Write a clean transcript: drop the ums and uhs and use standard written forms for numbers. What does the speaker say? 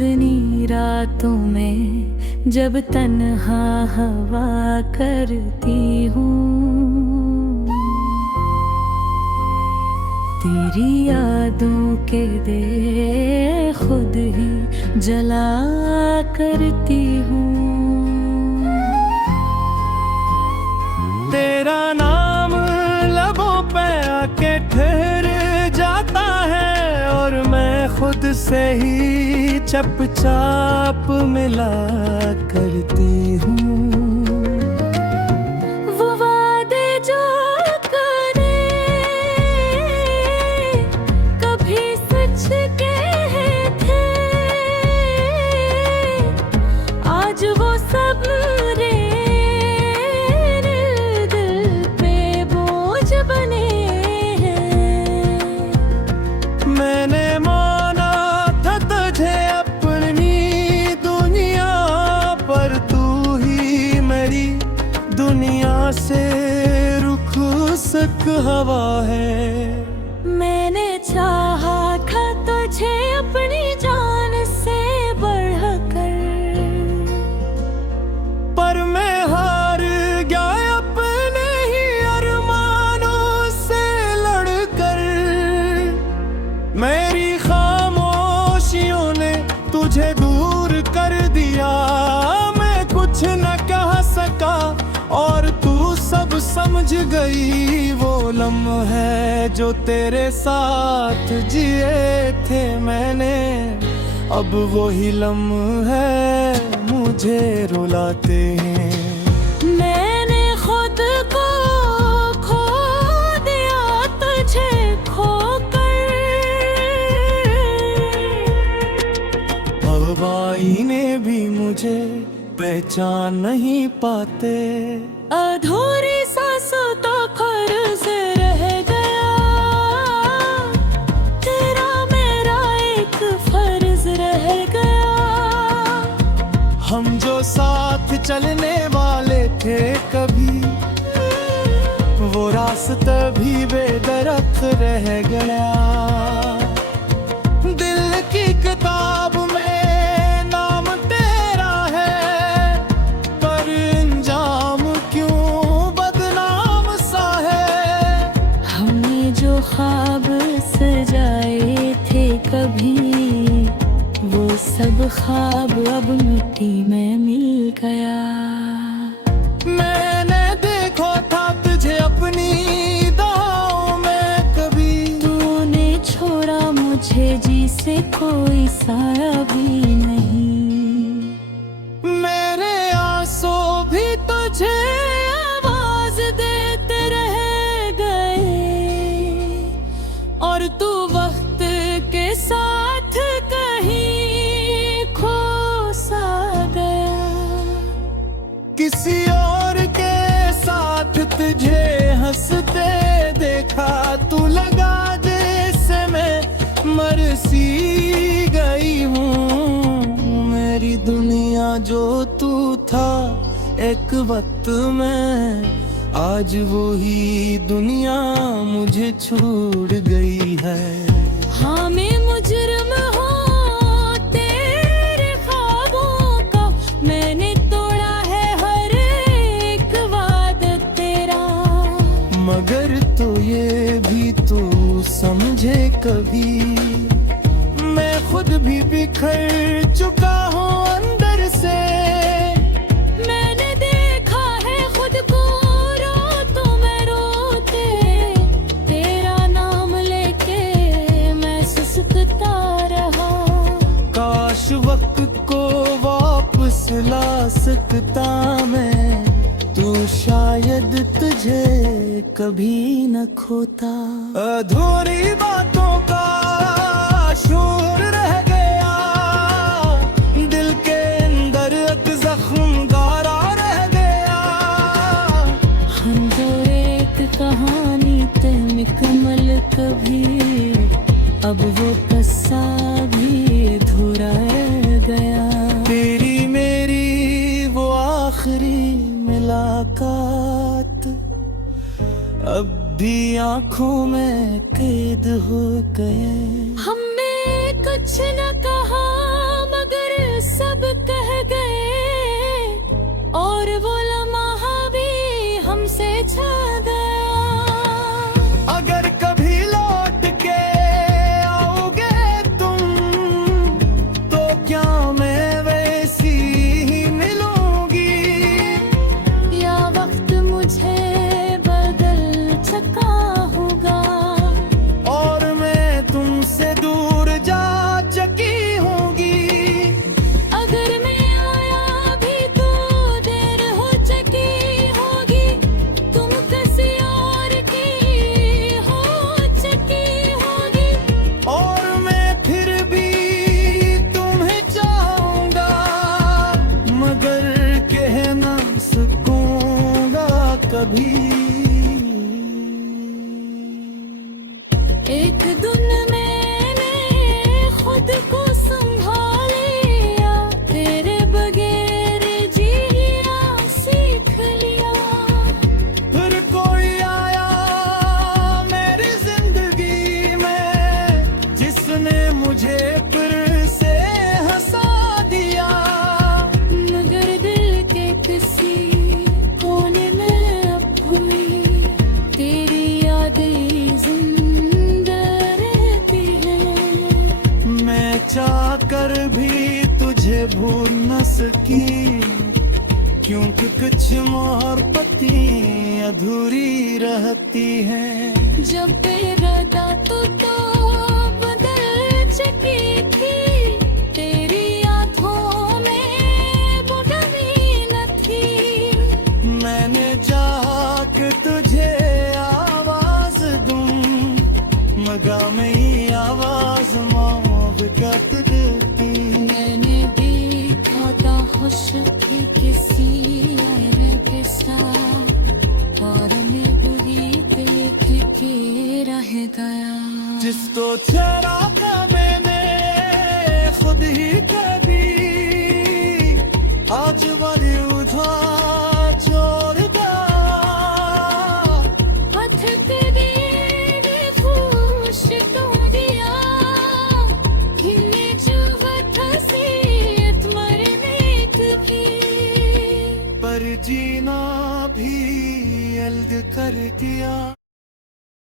चांदनी रातों में जब तन्हा हवा करती हूँ, तेरी यादों के दे खुद ही जला करती हूँ। तेरा नाम लबों पे आके ठहर जाता है और मैं खुद से ही चपचाप मिला करती हूँ। वो वादे जो करे कभी सच कहे थे, आज वो सब दुनिया से रुखसत हवा है। मैंने चाहा था तुझे अपनी जान से बढ़कर, पर मैं हार गया अपने ही अरमानों से लड़कर। मेरी खामोशियों ने तुझे दूर कर दिया, मैं कुछ न कह सका और तू सब समझ गई। वो लम्हे जो तेरे साथ जिए थे मैंने, अब वही लम्हे मुझे रुलाते हैं। मैंने खुद को खो दिया तुझे खोकर, हवाई ने भी मुझे पहचान नहीं पाते। अधूरी सांसों तो खर्च रह गया, तेरा मेरा एक फर्ज रह गया। हम जो साथ चलने वाले थे कभी, वो रास्ता भी बेदरख्त रह गया। दिल की किताब में नाम तेरा है, पर अंजाम क्यों बदनाम सा है। हमने जो ख्वाब सजाए थे कभी, वो सब ख्वाब अब मिट्टी में मिल गया। मैंने देखा था तुझे अपनी दाहों में कभी, तूने छोड़ा मुझे जिसे कोई साया भी नहीं। मेरे आंसू भी तुझे आवाज देते रह गए, और तू वक्त के साथ कहीं खो सा गया। किसी और के साथ तुझे हंसते देखा, तू लगा जैसे मैं मर सी गई हूँ। मेरी दुनिया जो तू था एक वक्त में, आज वही दुनिया मुझे छोड़ गई है। हाँ मैं मुजरिम हूँ तेरे ख्वाबों का, मैंने तोड़ा है हर एक वादा तेरा। मगर तो ये भी तू समझे कभी, मैं खुद भी बिखर चुका हूँ अंदर से। मैंने देखा है खुद को रोते मैं रोते, तेरा नाम लेके मैं सुस्ता रहा। काश वक्त को वापस ला सकता मैं, तू शायद तुझे कभी न खोता। अधूरी बातों का शोर रह गया, दिल के अंदर एक जख्म गारा रह गया। हम दो एक कहानी ते मुकम्मल कभी, अब वो कस्सा भी अधूरा रह गया। तेरी मेरी वो आखिरी मुलाकात अब भी आंखों में कैद हो गए। हमने कुछ न कहा मगर सब कह गए और वो लम्हा भी हमसे छा गया। अगर कभी लौट के आओगे तुम तो क्या मैं वैसी ही मिलूंगी, या वक्त मुझे बदल चुका होगा और मैं तुमसे दूर जा चुकी होंगी। अगर मैं आया भी तो देर हो चुकी होगी, तुम किसी और की हो चुकी होगी। और मैं फिर भी तुम्हें चाहूंगा मगर कह ना सकूंगा कभी। एक दिन मैंने खुद को संभालिया, तेरे बगैर जीना सीख लिया। फिर कोई आया मेरी जिंदगी में जिसने मुझे फिर से हंसा दिया, मगर दिल के किसी कोने में अब हुई तेरी यादें जिंदा रहती हैं। मैं चाह कर भी तुझे भूल न सकी क्योंकि कुछ मोहब्बतें अधूरी रहती हैं। जब बेरदा तो बदल चुकी थी, तेरी आंखों में वो कमी न थी। मैंने चाहा कि तुझे आवाज दूं मगर मेरी आवाज मोहब्बत देती। मैंने देखा था खुश थी किसी और के साथ, और मैं बुरी देख के रह गया। जिसको चेहरा था मैंने खुद ही कह दी, आज वाली उधार छोड़ दा। हाथ तेरे फूश तो दिया, हिन्ने जो वसीयत मरने की। पर जीना भी अलग कर दिया।